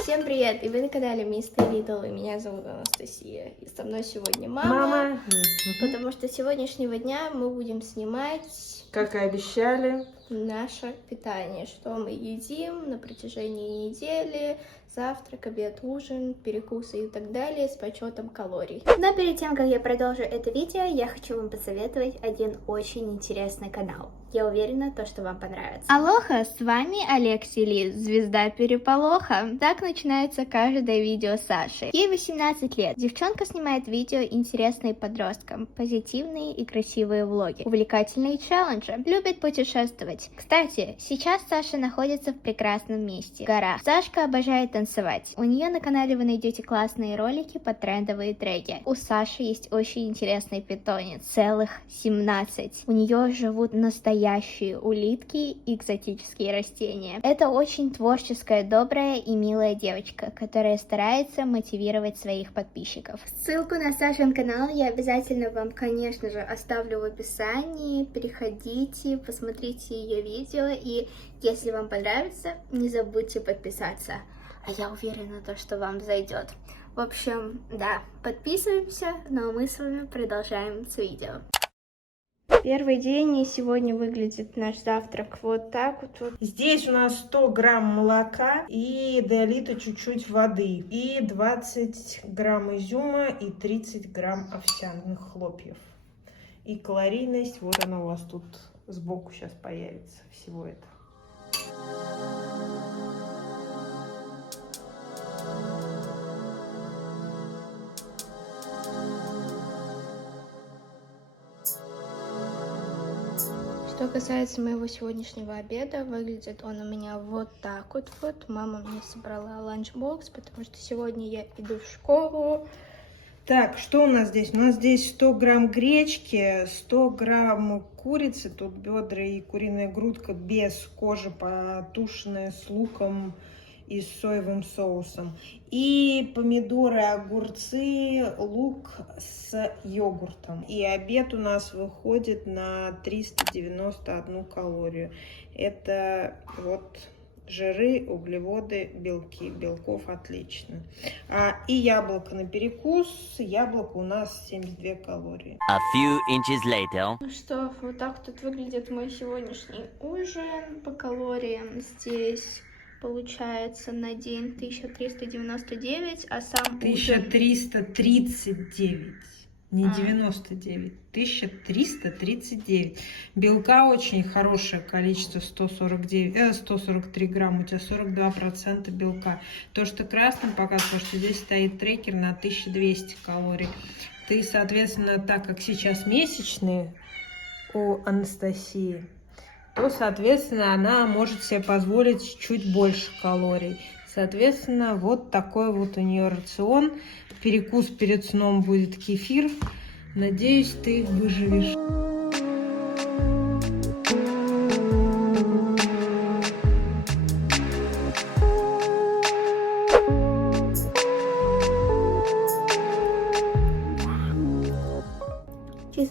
Всем привет! И вы на канале Мистер Литл, и меня зовут Анастасия. И со мной сегодня мама. Потому что с сегодняшнего дня мы будем снимать, как и обещали, наше питание, что мы едим на протяжении недели, завтрак, обед, ужин, перекусы и так далее, с подсчетом калорий. Но перед тем, как я продолжу это видео, я хочу вам посоветовать один очень интересный канал. Я уверена, что вам понравится. Алоха, с вами Алексей Ли, звезда переполоха. Так начинается каждое видео Саши. Ей 18 лет. Девчонка снимает видео, интересные подросткам, позитивные и красивые влоги, увлекательные челленджи, любит путешествовать. Кстати, сейчас Саша находится в прекрасном месте – в горах. Сашка обожает танцевать. У нее на канале вы найдете классные ролики под трендовые треки. У Саши есть очень интересный питомец, целых 17. У нее живут настоящие улитки и экзотические растения. Это очень творческая, добрая и милая девочка, которая старается мотивировать своих подписчиков. Ссылку на Сашин канал я обязательно вам, конечно же, оставлю в описании. Переходите, посмотрите ее видео, и если вам понравится, не забудьте подписаться. А я уверена, что вам зайдет. В общем, да, подписываемся, но мы с вами продолжаем с видео. Первый день, и сегодня выглядит наш завтрак вот так вот. Здесь у нас 100 грамм молока и до чуть-чуть воды. И 20 грамм изюма и 30 грамм овсяных хлопьев. И калорийность, вот она у вас тут сбоку сейчас появится, всего этого. Что касается моего сегодняшнего обеда, выглядит он у меня вот так вот. Мама мне собрала ланчбокс, потому что сегодня я иду в школу. Так, что у нас здесь? У нас здесь 100 грамм гречки, 100 грамм курицы, тут бедра и куриная грудка без кожи, потушенная с луком и с соевым соусом. И помидоры, огурцы, лук с йогуртом. И обед у нас выходит на 391 калорию. Это вот жиры, углеводы, белки. Белков отлично. И яблоко на перекус. Яблоко у нас 72 калории. A few inches later. Ну что, вот так тут выглядит мой сегодняшний ужин по калориям. Здесь получается на день 1399, а сам 1339. Не 99, 1339. Белка очень хорошее количество, 143 грамма, у тебя 42% белка. То, что красным показывает, что здесь стоит трекер на 1200 калорий. Ты, соответственно, так как сейчас месячные у Анастасии, то, соответственно, она может себе позволить чуть больше калорий. Соответственно, вот такой вот у нее рацион. Перекус перед сном будет кефир. Надеюсь, ты выживешь.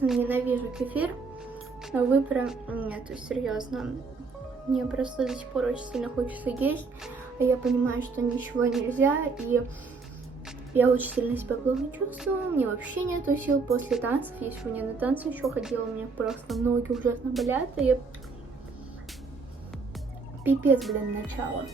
честно ненавижу кефир, но выбора нет, серьезно. Мне просто до сих пор очень сильно хочется есть, а я понимаю, что ничего нельзя, и я очень сильно себя плохо чувствую, мне вообще нету сил после танцев. Я сегодня на танцы еще ходила, у меня просто ноги ужасно болят, и пипец, начало.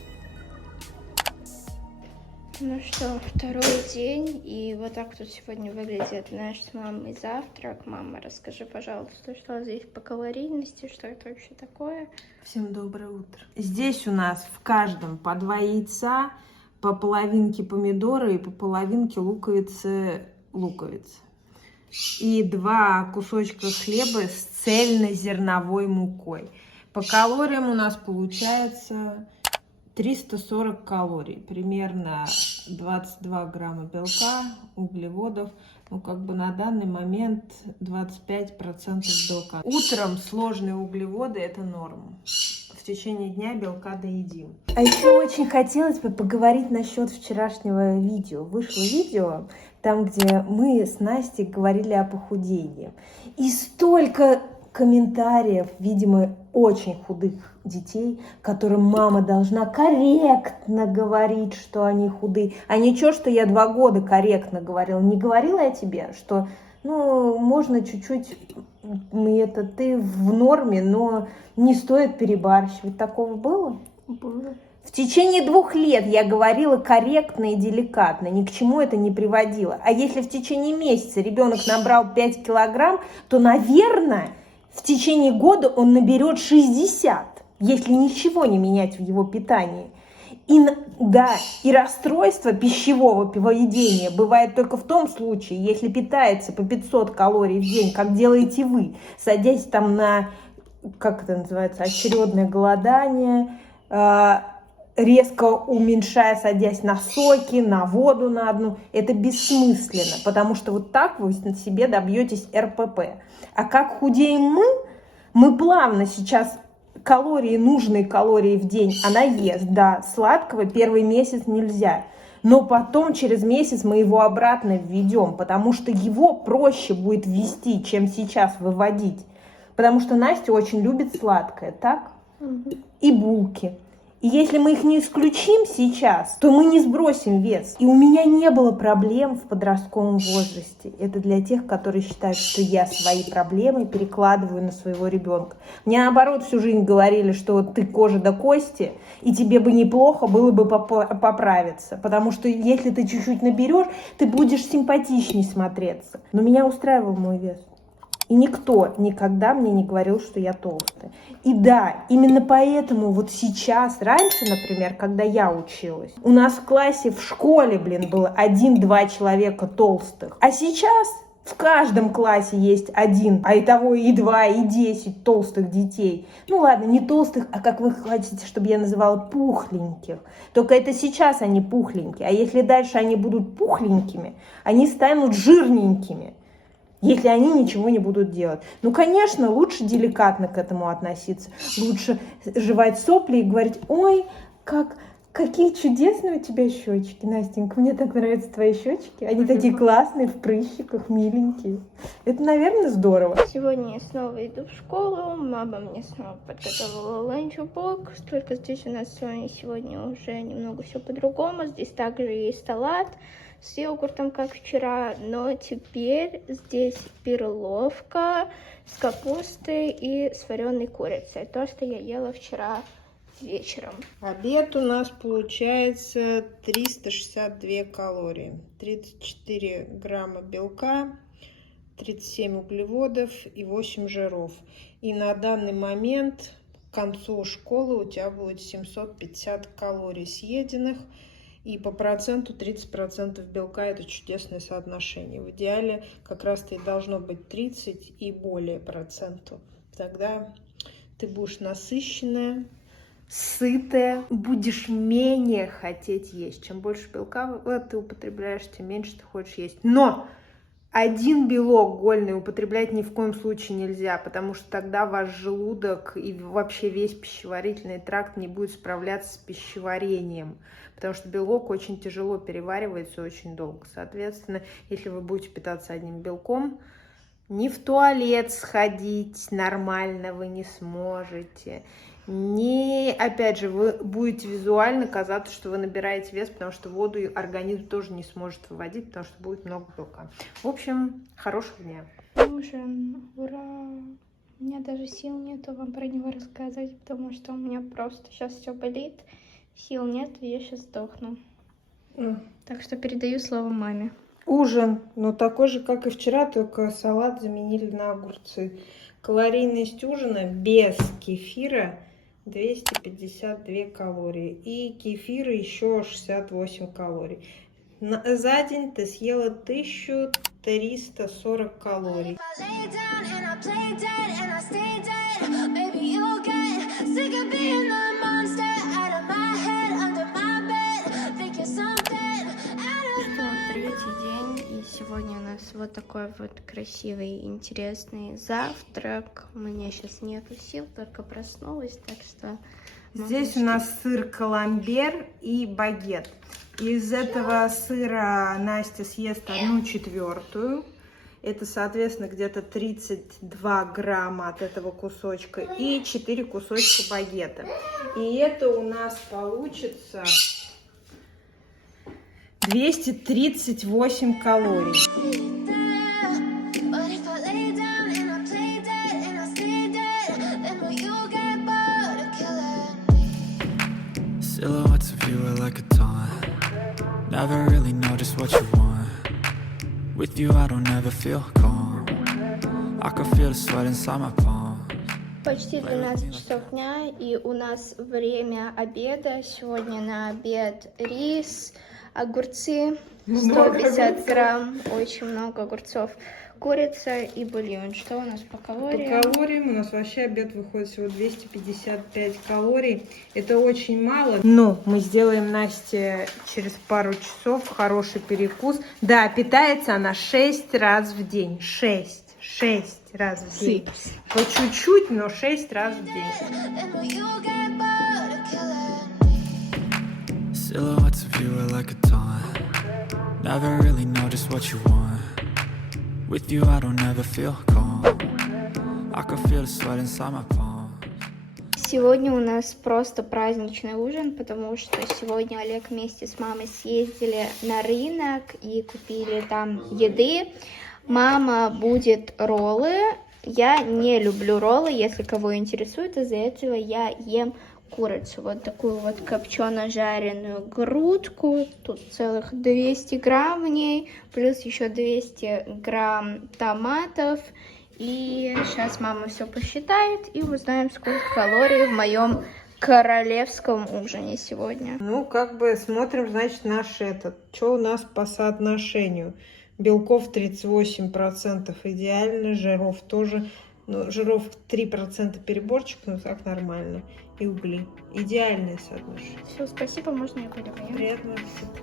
Ну что, второй день, и вот так тут сегодня выглядит наш с мамой завтрак. Мама, расскажи, пожалуйста, что здесь по калорийности, что это вообще такое? Всем доброе утро. Здесь у нас в каждом по 2 яйца, по половинке помидора и по половинке луковицы. И 2 кусочка хлеба с цельнозерновой мукой. По калориям у нас получается 340 калорий, примерно 22 грамма белка, углеводов, ну как бы на данный момент 25% белка. Утром сложные углеводы – это норма. В течение дня белка доедим. А еще очень хотелось бы поговорить насчет вчерашнего видео. Вышло видео, там, где мы с Настей говорили о похудении. И столько комментариев, видимо, очень худых детей, которым мама должна корректно говорить, что они худые. А ничего, что я 2 года корректно говорила. Не говорила я тебе, что, можно чуть-чуть, ты в норме, но не стоит перебарщивать. Такого было? Было. В течение 2 лет я говорила корректно и деликатно, ни к чему это не приводило. А если в течение месяца ребенок набрал 5 килограмм, то, наверное, в течение года он наберет 60, если ничего не менять в его питании. И расстройство пищевого поведения бывает только в том случае, если питается по 500 калорий в день, как делаете вы, садясь там на, как это называется, очередное голодание, резко уменьшая, садясь на соки, на воду на одну. Это бессмысленно, потому что вот так вы себе добьетесь РПП. А как худеем мы плавно сейчас нужные калории в день она ест. Да, сладкого первый месяц нельзя. Но потом, через месяц, мы его обратно введем, потому что его проще будет ввести, чем сейчас выводить. Потому что Настя очень любит сладкое, так? И булки. И если мы их не исключим сейчас, то мы не сбросим вес. И у меня не было проблем в подростковом возрасте. Это для тех, которые считают, что я свои проблемы перекладываю на своего ребенка. Мне наоборот всю жизнь говорили, что вот ты кожа до кости, и тебе бы неплохо было бы поправиться. Потому что если ты чуть-чуть наберешь, ты будешь симпатичней смотреться. Но меня устраивал мой вес. И никто никогда мне не говорил, что я толстая. И да, именно поэтому вот сейчас, раньше, например, когда я училась, у нас в классе, в школе, было 1-2 человека толстых. А сейчас в каждом классе есть 1, а итого и 2, и 10 толстых детей. Ну ладно, не толстых, а как вы хотите, чтобы я называла, пухленьких. Только это сейчас они пухленькие. А если дальше они будут пухленькими, они станут жирненькими. Если они ничего не будут делать. Конечно, лучше деликатно к этому относиться. Лучше жевать сопли и говорить: ой, какие чудесные у тебя щечки, Настенька. Мне так нравятся твои щечки. Они такие классные, в прыщиках, миленькие. Это, наверное, здорово. Сегодня я снова иду в школу. Мама мне снова подготовила ланчбокс. Только здесь у нас с вами сегодня уже немного все по-другому. Здесь также есть салат с йогуртом, как вчера, но теперь здесь перловка с капустой и с вареной курицей. То, что я ела вчера вечером. Обед у нас получается 362 калории, 34 грамма белка, 37 углеводов и 8 жиров. И на данный момент к концу школы у тебя будет 750 калорий съеденных. И по проценту 30% белка — это чудесное соотношение. В идеале как раз-то и должно быть 30 и более процентов. Тогда ты будешь насыщенная, Сытая, будешь менее хотеть есть. Чем больше белка ты употребляешь, тем меньше ты хочешь есть. Но один белок гольный употреблять ни в коем случае нельзя, потому что тогда ваш желудок и вообще весь пищеварительный тракт не будет справляться с пищеварением, потому что белок очень тяжело переваривается очень долго. Соответственно, если вы будете питаться одним белком, ни в туалет сходить нормально вы не сможете. Опять же, вы будете визуально казаться, что вы набираете вес, потому что воду организм тоже не сможет выводить, потому что будет много белка. В общем, хорошего дня. Ужин, ура! У меня даже сил нету вам про него рассказывать, потому что у меня просто сейчас все болит, сил нет, и я сейчас сдохну. Так что передаю слово маме. Ужин, такой же, как и вчера, только салат заменили на огурцы. Калорийность ужина без кефира 252 калории. И кефира еще 68 калорий. За день ты съела 1340 калорий. Третий день, и сегодня у нас вот такой вот красивый, интересный завтрак. У меня сейчас нету сил, только проснулась, так что... Здесь у нас сыр камамбер и багет. Из этого сыра Настя съест 1/4. Это, соответственно, где-то 32 грамма от этого кусочка и 4 кусочка багета. И это у нас получится 238 калорий. Silhouettes of you are like a taunt. Never really know just what you want. With you I don't ever feel calm. I can feel the sweat inside my palms. Почти 12 часов дня, и у нас время обеда. Сегодня на обед рис, огурцы, 150 грамм, очень много огурцов, курица и бульон. Что у нас по калориям? По калориям у нас вообще обед выходит всего 255 калорий. Это очень мало. Но мы сделаем Насте через пару часов хороший перекус. Да, питается она 6 раз в день. 6 раз в день. По чуть-чуть, но 6 раз в день. Silhouettes of you are like a taunt. Never really know just what you want. With you I don't ever feel calm. I can feel the sweat inside my palms. Сегодня у нас просто праздничный ужин, потому что сегодня Олег вместе с мамой съездили на рынок и купили там еды. Мама будет роллы. Я не люблю роллы, если кого интересует, из-за этого я ем курицу. Вот такую вот копчено-жареную грудку. Тут целых 200 грамм в ней, плюс еще 200 грамм томатов. И сейчас мама все посчитает и узнаем, сколько калорий в моем королевском ужине сегодня. Ну, как бы смотрим, значит, что у нас по соотношению. Белков 38% идеально, жиров тоже. Ну, жиров 3% переборчик, но так нормально. И угли. Идеальное соотношение. Все, спасибо, можно я пойду поем? Приятного аппетита.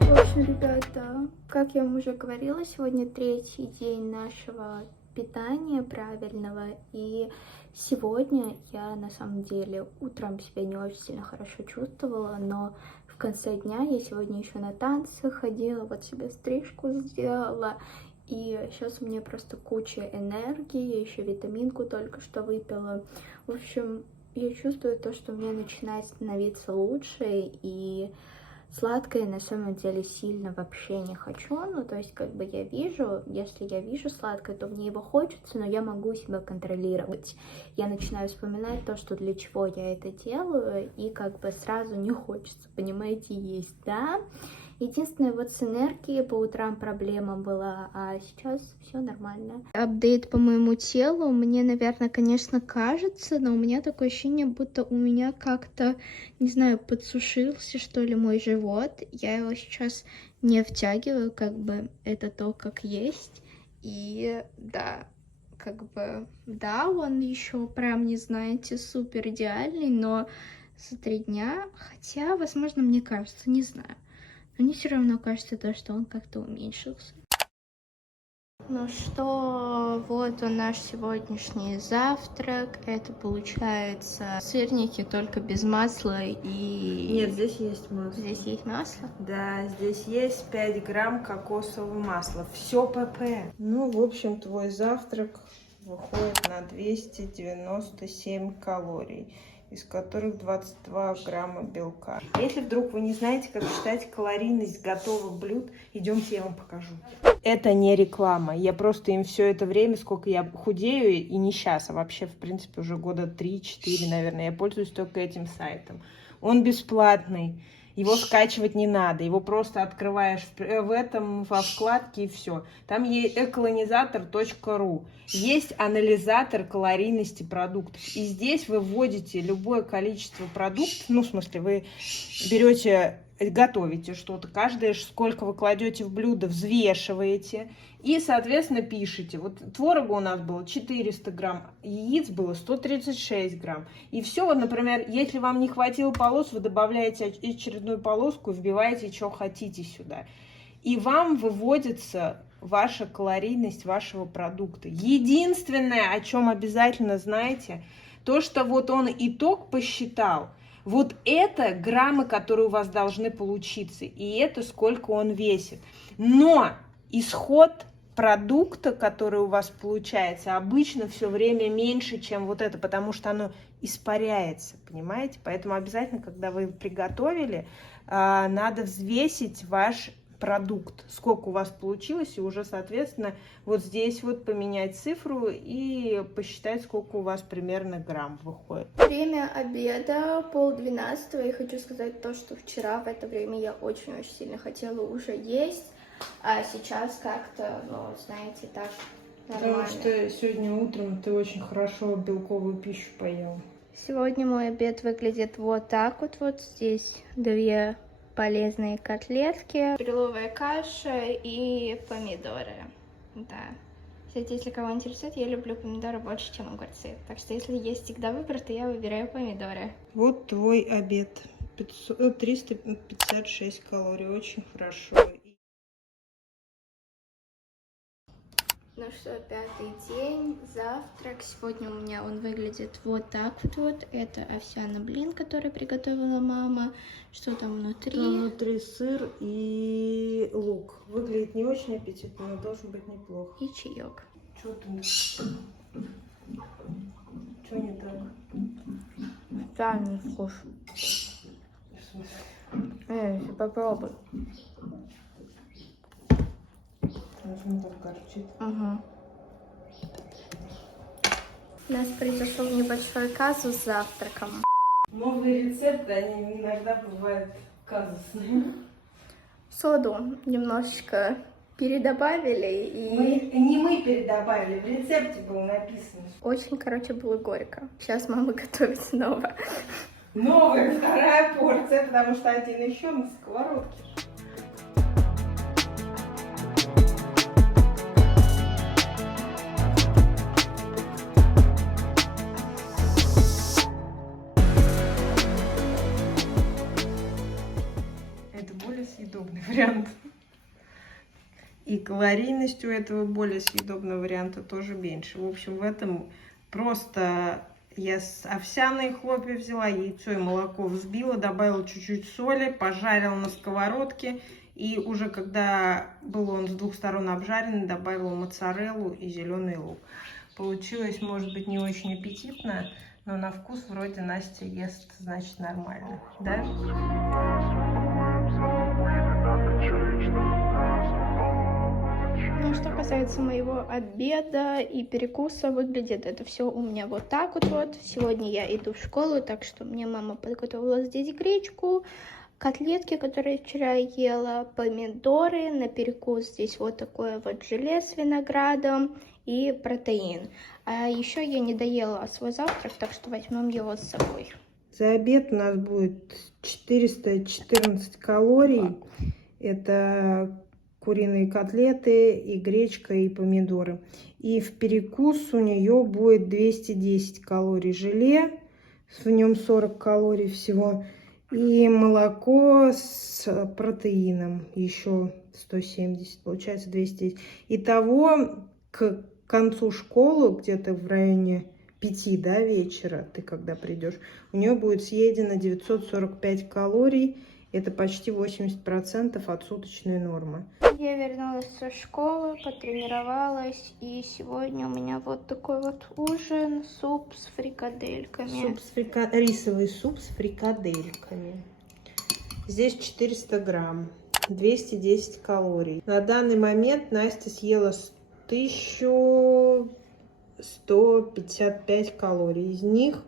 В общем, ребята, как я вам уже говорила, сегодня 3-й день нашего питания правильного, и сегодня я на самом деле утром себя не очень сильно хорошо чувствовала, но в конце дня я сегодня еще на танцы ходила, вот себе стрижку сделала, и сейчас у меня просто куча энергии, я еще витаминку только что выпила. В общем, я чувствую то, что мне начинает становиться лучше, и сладкое на самом деле сильно вообще не хочу, ну то есть как бы я вижу, если я вижу сладкое, то мне его хочется, но я могу себя контролировать. Я начинаю вспоминать то, что для чего я это делаю, и как бы сразу не хочется, понимаете, есть, да. Единственное, вот с энергией по утрам проблема была, а сейчас все нормально. Апдейт по моему телу. Мне, наверное, конечно, кажется, но у меня такое ощущение, будто у меня как-то, не знаю, подсушился, что ли, мой живот. Я его сейчас не втягиваю, как бы это то, как есть. И да, как бы, да, он еще прям, не знаете, супер идеальный, но за 3 дня, хотя, возможно, мне кажется, не знаю. Но мне все равно кажется то, что он как-то уменьшился. Ну что, вот он наш сегодняшний завтрак. Это получается сырники, только без масла и... Нет, здесь есть масло. Здесь есть масло? Да, здесь есть 5 грамм кокосового масла. Все ПП. Ну, в общем, твой завтрак выходит на 297 калорий, из которых 22 грамма белка. Если вдруг вы не знаете, как считать калорийность готовых блюд, идемте, я вам покажу. Это не реклама. Я просто им все это время, сколько я худею, и не сейчас, а вообще, в принципе, уже года 3-4, наверное, я пользуюсь только этим сайтом. Он бесплатный. Его скачивать не надо, его просто открываешь во вкладке и все. Там есть эколонизатор.ру, есть анализатор калорийности продуктов. И здесь вы вводите любое количество продуктов, ну, в смысле, вы берете, готовите что-то, каждое, сколько вы кладете в блюдо, взвешиваете и, соответственно, пишите. Вот творога у нас было 400 грамм, яиц было 136 грамм. И все, вот, например, если вам не хватило полос, вы добавляете очередную полоску и вбиваете, что хотите сюда. И вам выводится ваша калорийность вашего продукта. Единственное, о чем обязательно знаете, то, что вот он итог посчитал, Вот это граммы, которые у вас должны получиться, и это сколько он весит. Но исход продукта, который у вас получается, обычно все время меньше, чем вот это, потому что оно испаряется, понимаете? Поэтому обязательно, когда вы приготовили, надо взвесить ваш продукт, сколько у вас получилось, и уже, соответственно, вот здесь вот поменять цифру и посчитать, сколько у вас примерно грамм выходит. Время обеда, 11:30, и хочу сказать то, что вчера в это время я очень-очень сильно хотела уже есть, а сейчас как-то, ну, знаете, так нормально. Потому что сегодня утром ты очень хорошо белковую пищу поела. Сегодня мой обед выглядит вот так вот. Вот здесь 2 полезные котлетки, беловая каша и помидоры. Да. Кстати, если кого интересует, я люблю помидоры больше, чем огурцы. Так что если есть всегда выбор, то я выбираю помидоры. Вот твой обед. 356 калорий. Очень хорошо. Ну что, 5-й день, завтрак. Сегодня у меня он выглядит вот так вот. Это овсяный блин, который приготовила мама. Что там внутри? Там внутри сыр и лук. Выглядит не очень аппетитно, но должен быть неплохо. И чаек. Что ты? Что не так? Странный вкус. Попробуй. Должно так горчить. Ага. У нас произошел небольшой казус с завтраком. Новые рецепты, они иногда бывают казусные. Соду немножечко передобавили, и Не мы передобавили, в рецепте было написано. очень, короче, было горько. Сейчас мама готовит снова. Новая, вторая порция, потому что один еще на сковородке. Это более съедобный вариант. И калорийность у этого более съедобного варианта тоже меньше. В общем, в этом просто я овсяные хлопья взяла, яйцо и молоко взбила, добавила чуть-чуть соли, пожарила на сковородке. И уже когда был он с 2 сторон обжаренный, добавила моцареллу и зеленый лук. Получилось, может быть, не очень аппетитно, но на вкус вроде Настя ест, значит, нормально. Да? Ну, что касается моего обеда и перекуса, выглядит это все у меня вот так вот. Сегодня я иду в школу, так что мне мама подготовила здесь гречку, котлетки, которые вчера ела, помидоры, на перекус здесь вот такое вот желе с виноградом и протеин. А еще я не доела свой завтрак, так что возьмем его с собой. За обед у нас будет 414 калорий. Это куриные котлеты и гречка и помидоры. И в перекус у нее будет 210 калорий желе, в нем 40 калорий всего. И молоко с протеином еще 170, получается 210. Итого к концу школы, где-то в районе 5, да, вечера, ты когда придешь, у нее будет съедено 945 калорий. Это почти 80% от суточной нормы. Я вернулась со школы, потренировалась, и сегодня у меня вот такой вот ужин, суп с фрикадельками. Рисовый суп с фрикадельками. Здесь 400 грамм, 210 калорий. На данный момент Настя съела 1155 калорий. Из них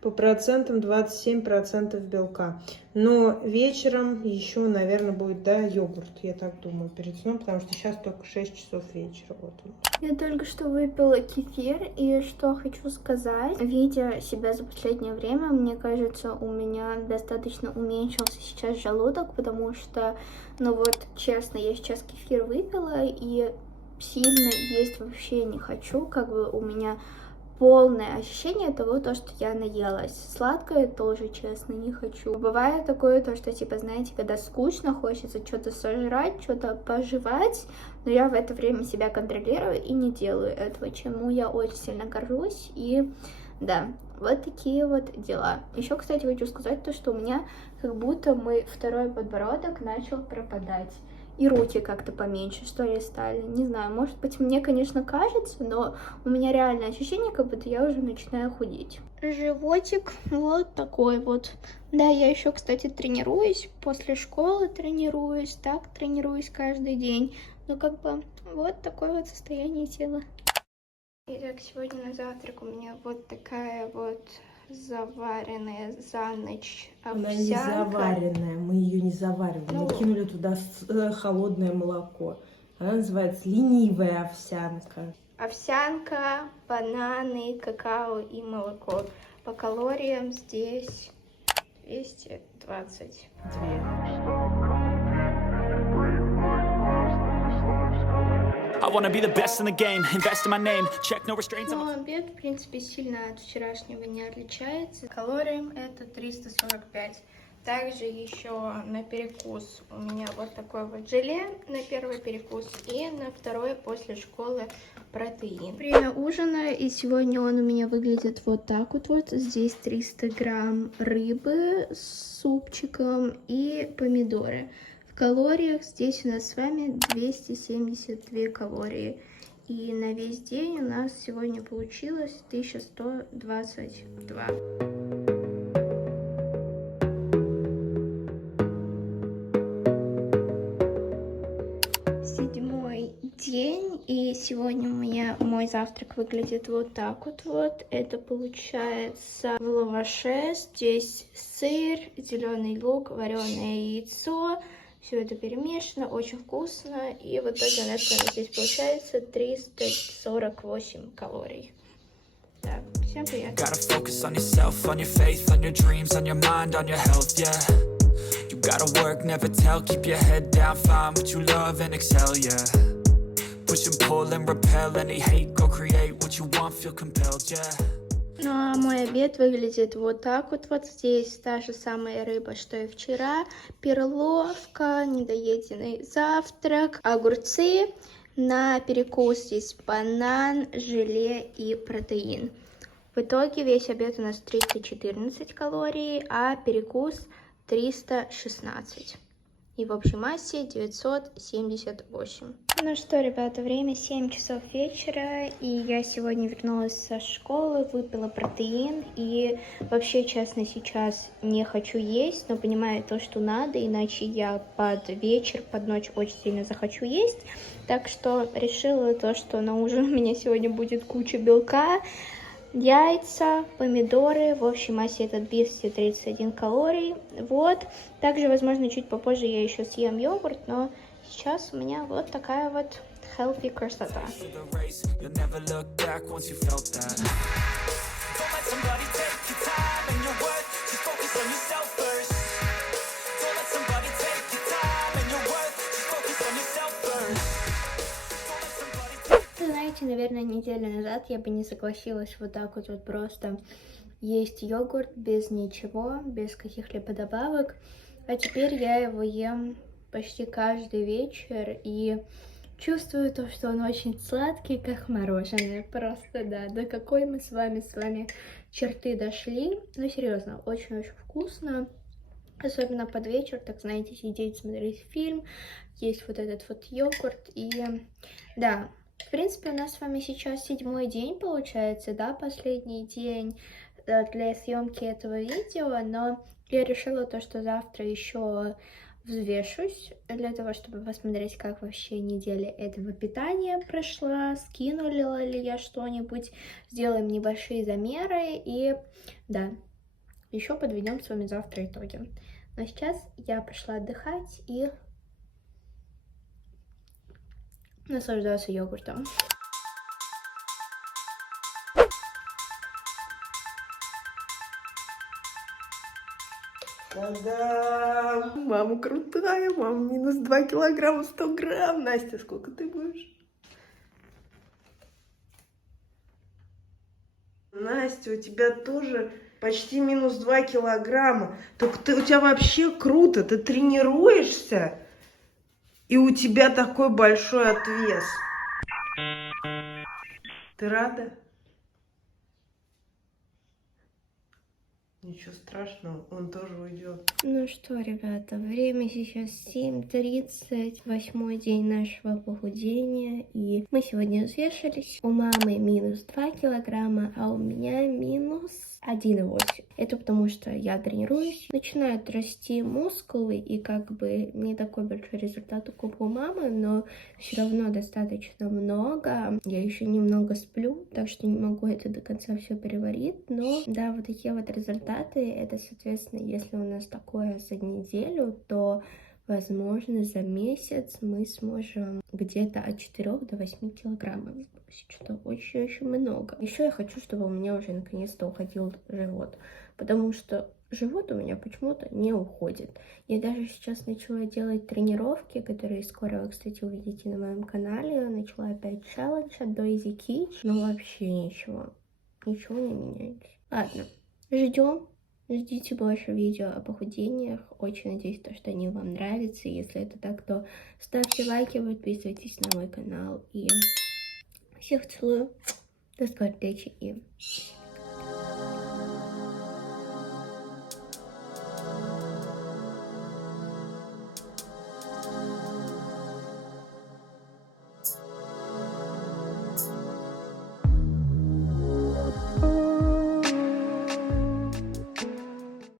по процентам 27% белка. Но вечером еще, наверное, будет, да, йогурт, я так думаю, перед сном, потому что сейчас только 6 часов вечера. Вот он. Я только что выпила кефир, и что хочу сказать, видя себя за последнее время, мне кажется, у меня достаточно уменьшился сейчас желудок, потому что, ну вот, честно, я сейчас кефир выпила, и сильно есть вообще не хочу, как бы у меня полное ощущение того, то, что я наелась. Сладкое тоже, честно, не хочу. Бывает такое, то, что, типа, знаете, когда скучно, хочется что-то сожрать, что-то пожевать, но я в это время себя контролирую и не делаю этого, чему я очень сильно горжусь. И Да, вот такие вот дела. Еще, кстати, хочу сказать то, что у меня как будто мой второй подбородок начал пропадать. И руки как-то поменьше, что ли, стали. Не знаю, может быть, мне, конечно, кажется, но у меня реальное ощущение, как будто я уже начинаю худеть. Животик вот такой вот. Да, я еще, кстати, тренируюсь. После школы тренируюсь, так тренируюсь каждый день. Ну, как бы, вот такое вот состояние тела. Итак, сегодня на завтрак у меня вот такая вот заваренная за ночь овсянка. Она не заваренная, мы ее не завариваем. Ну. Мы кинули туда холодное молоко. Она называется ленивая овсянка. Овсянка, бананы, какао и молоко. По калориям здесь 220. I wanna be the best in the game, invest in my name, check no restraints. Но обед, в принципе, сильно от вчерашнего не отличается. Калориям это 345. Также еще на перекус у меня вот такой вот желе на первый перекус и на второй после школы протеин. Время ужина, и сегодня он у меня выглядит вот так вот. Здесь 300 грамм рыбы с супчиком и помидоры. В калориях здесь у нас с вами 272 калории. И на весь день у нас сегодня получилось 1122. Седьмой день, и сегодня у меня мой завтрак выглядит вот так вот. Это получается в лаваше, здесь сыр, зеленый лук, вареное яйцо. Все это перемешано, очень вкусно, и в итоге у нас с вами здесь получается 348 калорий. Так, всем привет. Gotta focus on yourself, on your faith, on your dreams, on your mind, on your health, yeah. You gotta work, never tell, keep your head down, find what you love and excel, yeah. Push and pull and repel any hate, go create what you want, feel compelled, yeah. Ну а мой обед выглядит вот так вот. Вот здесь та же самая рыба, что и вчера. Перловка, недоеденный завтрак, огурцы. На перекус здесь банан, желе и протеин. В итоге весь обед у нас 314 калорий, а перекус 316. И в общей массе 978. Ну что, ребята, время 7 часов вечера, и я сегодня вернулась со школы, выпила протеин, и вообще, честно, сейчас не хочу есть, но понимаю то, что надо, иначе я под вечер, под ночь очень сильно захочу есть. Так что решила то, что на ужин у меня сегодня будет куча белка, яйца, помидоры, в общей массе это 231 калорий, вот. Также, возможно, чуть попозже я еще съем йогурт, но сейчас у меня вот такая вот healthy красота. Знаете, наверное, неделю назад я бы не согласилась вот так вот просто есть йогурт без ничего, без каких-либо добавок. А теперь я его ем почти каждый вечер и чувствую то, что он очень сладкий, как мороженое. Просто да, до какой мы с вами черты дошли. Ну, серьезно, очень-очень вкусно. Особенно под вечер, так знаете, сидеть, смотреть фильм. Есть вот этот вот йогурт. И да, в принципе, у нас с вами сейчас 7-й день получается, да, последний день для съемки этого видео, но я решила то, что завтра еще взвешусь для того, чтобы посмотреть, как вообще неделя этого питания прошла, скинула ли я что-нибудь, сделаем небольшие замеры и, да, еще подведем с вами завтра итоги. Но сейчас я пошла отдыхать и наслаждаться йогуртом. Та-дам! Мама крутая, мама минус 2 килограмма 100 грамм. Настя, сколько ты будешь? Настя, у тебя тоже почти минус 2 килограмма. Только у тебя вообще круто, ты тренируешься, и у тебя такой большой отвес. Ты рада? Ничего страшного, он тоже уйдет. Ну что, ребята, время сейчас 7:30, 8-й день нашего похудения, и мы сегодня взвешивались. У мамы минус 2 килограмма, а у меня минус 1,8. Это потому что я тренируюсь, начинают расти мускулы, и как бы не такой большой результат у мамы, но все равно достаточно много. Я еще немного сплю, так что не могу это до конца все переварить, но да, вот такие вот результаты. Это, соответственно, если у нас такое за неделю, то возможно, за месяц мы сможем где-то от 4 до 8 килограммов. Что-то очень-очень много. Еще я хочу, чтобы у меня уже наконец-то уходил живот, потому что живот у меня почему-то не уходит. Я даже сейчас начала делать тренировки, которые скоро вы, кстати, увидите на моем канале. Начала опять челлендж от Daisy Kitch, но вообще ничего не меняется. Ладно, ждем. Ждите больше видео о похудениях. Очень надеюсь, что они вам нравятся. Если это так, то ставьте лайки, подписывайтесь на мой канал. И всех целую. До скорой встречи и